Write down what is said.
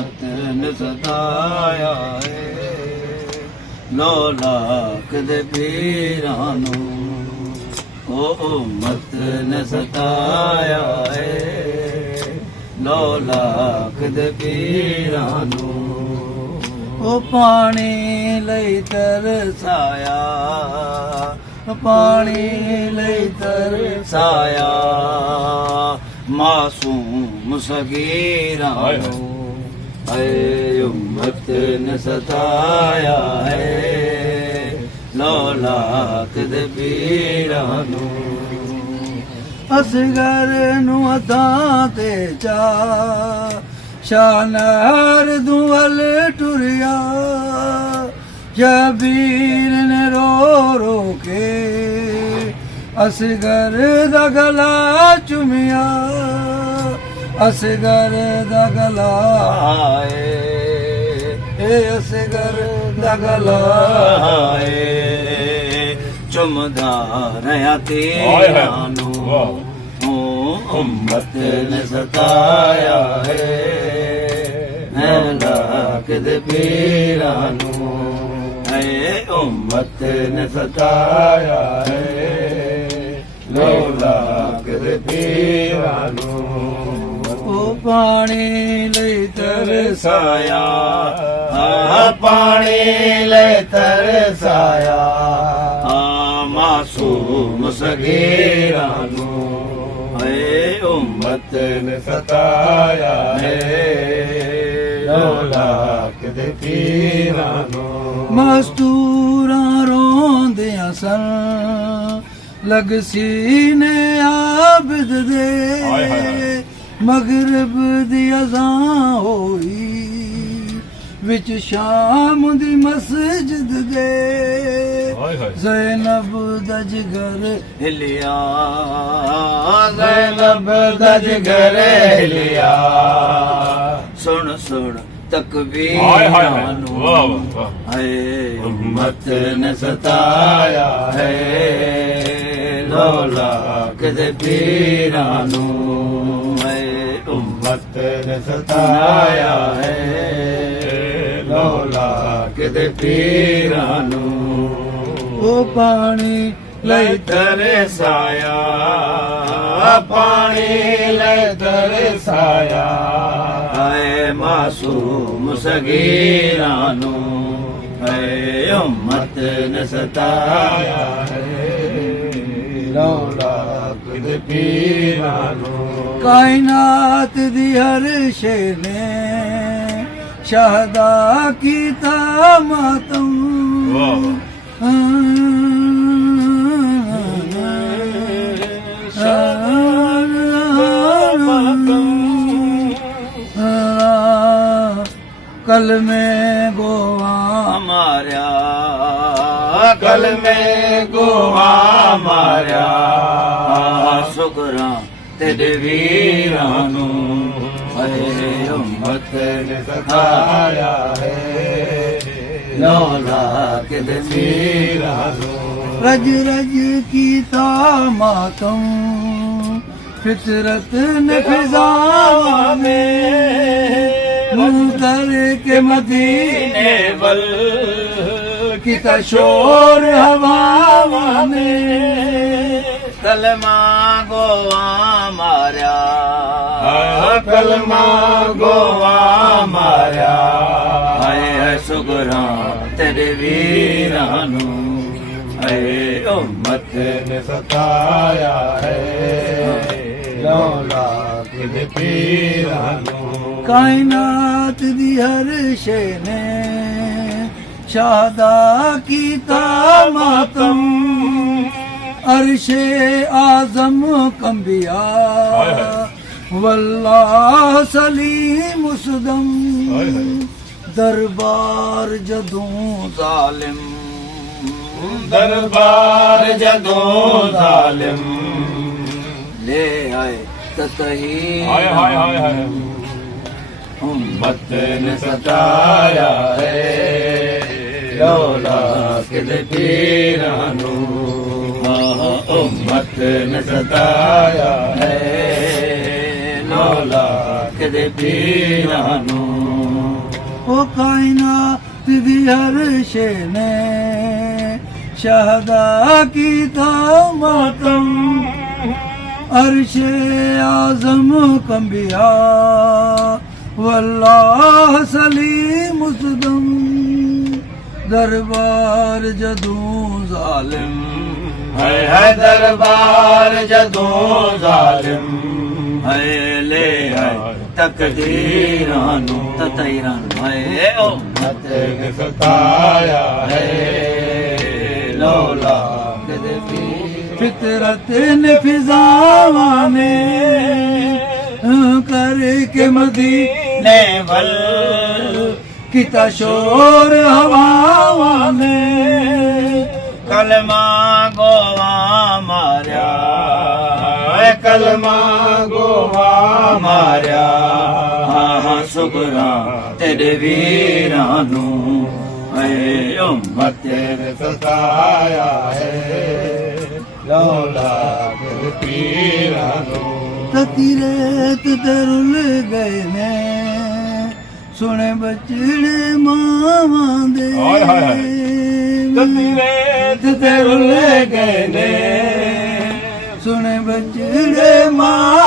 ਉਮਤ ਨੇ ਸਤਾਇਆ ਏ ਲੋਲਾ ਕਦੇ ਪੀਰਾਂ ਨੂੰ ਉਹ ਉਮਤ ਨੇ ਸਤਾਇਆ ਏ ਲੋਲਾ ਕਦੇ ਪੀਰਾਂ ਨੂੰ ਉਹ ਪਾਣੀ ਲਈ ਤਰਸਾਇਆ ਪਾਣੀ ਲਈ ਤਰਸਾਇਆ ਮਾਸੂਮ ਸਗੀਰਾਂ ਨੂੰ ਏ ਉਮਤ ਨੇ ਸਤਾਇਆ ਹੈ ਲੋਲਾ ਕਦੇ ਪੀਰਾਂ ਨੂੰ ਅਸਗਰ ਨੂੰ ਅਦਾਂ ਤੇ ਚਾ ਸ਼ਾਨਰ ਦੁਵਲ ਟੁਰਿਆ ਜਬੀਰ ਨੇ ਰੋ ਰੋ ਕੇ ਅਸਗਰ ਦਾ ਗਲਾ ਚੁਮਿਆ ਅਸਗਰ ਦਾ ਗਲਾ ਏ ਅਸਗਰ ਦਾ ਗਲਾ ਏ ਚੁਮਦਾ ਰਿਆ ਤੇਰਾਂ ਨੂੰ ਉਮਤ ਨੇ ਸਤਾਇਆ ਹੈ ਕਦੇ ਪੀਰਾਂ ਨੂੰ ਹੈ ਉਮਤ ਨੇ ਸਤਾਇਆ ਹੈ ਲੋਲਾ ਕਦੇ ਪੀਰਾਂ ਨੂੰ ਉਹ ਪਾਣੀ ਲਈ ਤਰਸਾਇਆ ਪਾਣੀ ਲਈ ਤਰਸਾਇਆ ਮਾਸੂਮ ਸਗੀਰਾਂ ਨੂੰ ਏ ਉਮਤ ਨੇ ਸਤਾਇਆ ਹੈ ਲੋਲਾ ਕਦੇ ਪੀਰਾਂ ਨੂੰ ਮਸਤੂਰਾਂ ਰੋਂਦਿਆਂ ਸਨ ਲਗ ਸੀਨੇ ਆਬਦ ਦੇ ਮਗਰਬ ਦੀ ਅਜ਼ਾਂ ਹੋਈ ਵਿੱਚ ਸ਼ਾਮ ਦੀ ਮਸਜਿਦ ਦੇ ਜ਼ੈਨਬ ਦਾ ਜਿਗਰ ਹਿਲਿਆ ਜ਼ੈਨਬ ਦਾ ਜਿਗਰ ਹਿਲਿਆ ਸੁਣ ਸੁਣ ਤਕਬੀਰਾਂ ਨੂੰ ਹਾਏ ਉਮਤ ਨੇ ਸਤਾਇਆ ਹੈ ਲੋਲਾ ਕਦੇ ਪੀਰਾਂ ਨੂੰ ਹਾਏ ਉਮਤ ਨੇ ਸਤਾਇਆ ਹੈ ਲੋਲਾ ਕਦੇ ਪੀਰਾਂ ਨੂੰ ਉਹ ਪਾਣੀ ਲਈ ਤਰਸਾਇਆ ਪਾਣੀ ਲਈ ਤਰਸਾਇਆ ਹਾਏ ਮਾਸੂਮ ਸਗੀਰਾਂ ਨੂੰ ਹਾਏ ਉਮਤ ਨੇ ਸਤਾਇਆ ਹੈ ਲੋਲਾ ਕਦੇ ਪੀਰਾਂ ਨੂੰ ਕਾਇਨਾਤ ਦੀ ਹਰ ਸ਼ੈ ਨੇ ਸ਼ਹਦਾ ਕੀਤਾ ਮਾਤਮ कल में गोवा मारिया कल में गोवा मारिया शुक्रा तेरे वीरां नूं हरे उम्मत ने सताया है लौला के वीरां नूं रज रज कीता मातम फितरत ने फिजावा में मुंकर के मदीने वल किता शोर हवा में कलमा गोवा मारिया कलमा गोवा मारिया हाय शुक्रा तेरे वीरां नूं हाय उम्मत ने सताया है लौला के पीरां नूं कायनात दी हर शै ने शादा कीता मातम अरशे आजम कंबिया वल्लाह सलीम सुदम दरबार जदों जालिम दरबार जदों जालिम ले आए ततही उम्मत ने सताया है लौला के पीरां नूं उम्मत ने सताया है लौला के पीरां नूं ਉਹ ਕਾਇਨਾਤ ਦੀ ਹਰ ਸ਼ੈ ਨੇ ਸ਼ਹਦਾ ਕੀਤਾ ਮਾਤਮ ਅਰਸ਼ੇ ਆਜ਼ਮ ਕੰਬਿਆ ਵੱਲਾਹ ਸਲੀਮ ਉਸਦਮ ਦਰਬਾਰ ਜਦੋਂ ਜ਼ਾਲਿਮ ਹੈ ਦਰਬਾਰ ਜਦੋਂ ਜ਼ਾਲਿਮ ਹੈ ਲੈ ਹੈ ਤਕਦੀਰਾਂ ਨੂੰ ਤਤਈਰਾਂ ਹੈ ਓ ਤੇ ਸਤਾਇਆ ਹੈ ਲੋਲਾ ਕਦੇ ਫਿਤਰਤ ਨੇ ਫਿਜ਼ਾਵਾਂ ਨੇ ਕਰਕੇ ਮਦੀਨੇ ਵੱਲ ਕੀਤਾ ਸ਼ੋਰ ਹਵਾਵਾਂ ਨੇ ਕਲਮਾ ਗੋਵਾ ਮਾਰਿਆ ਏ ਕਲਮਾ ਗੋਵਾ ਮਾਰਿਆ ਹਾਂ ਸੁਗਰਾ ਤੇਰੇ ਵੀਰਾਂ ਨੂੰ ਏ ਉਮਤ ਤੇਰੇ ਸਤਾਇਆ ਹੈ ਲੋਲਾ ਤੇਰੇ ਪੀਰਾਂ ਨੂੰ ਤਤੀਰੇ ਤੁਰਲ ਗਏ ਨੇ ਸੁਣੇ ਬਚੜੇ ਮਾਵਾਂ ਦੇ ਹਾਏ ਹਾਏ ਹਾਏ ਤਤੀਰੇ ਤੇ ਰੁੱਲ ਗਏ ਨੇ ਸੁਣੇ ਬਚੜੇ ਮਾਂ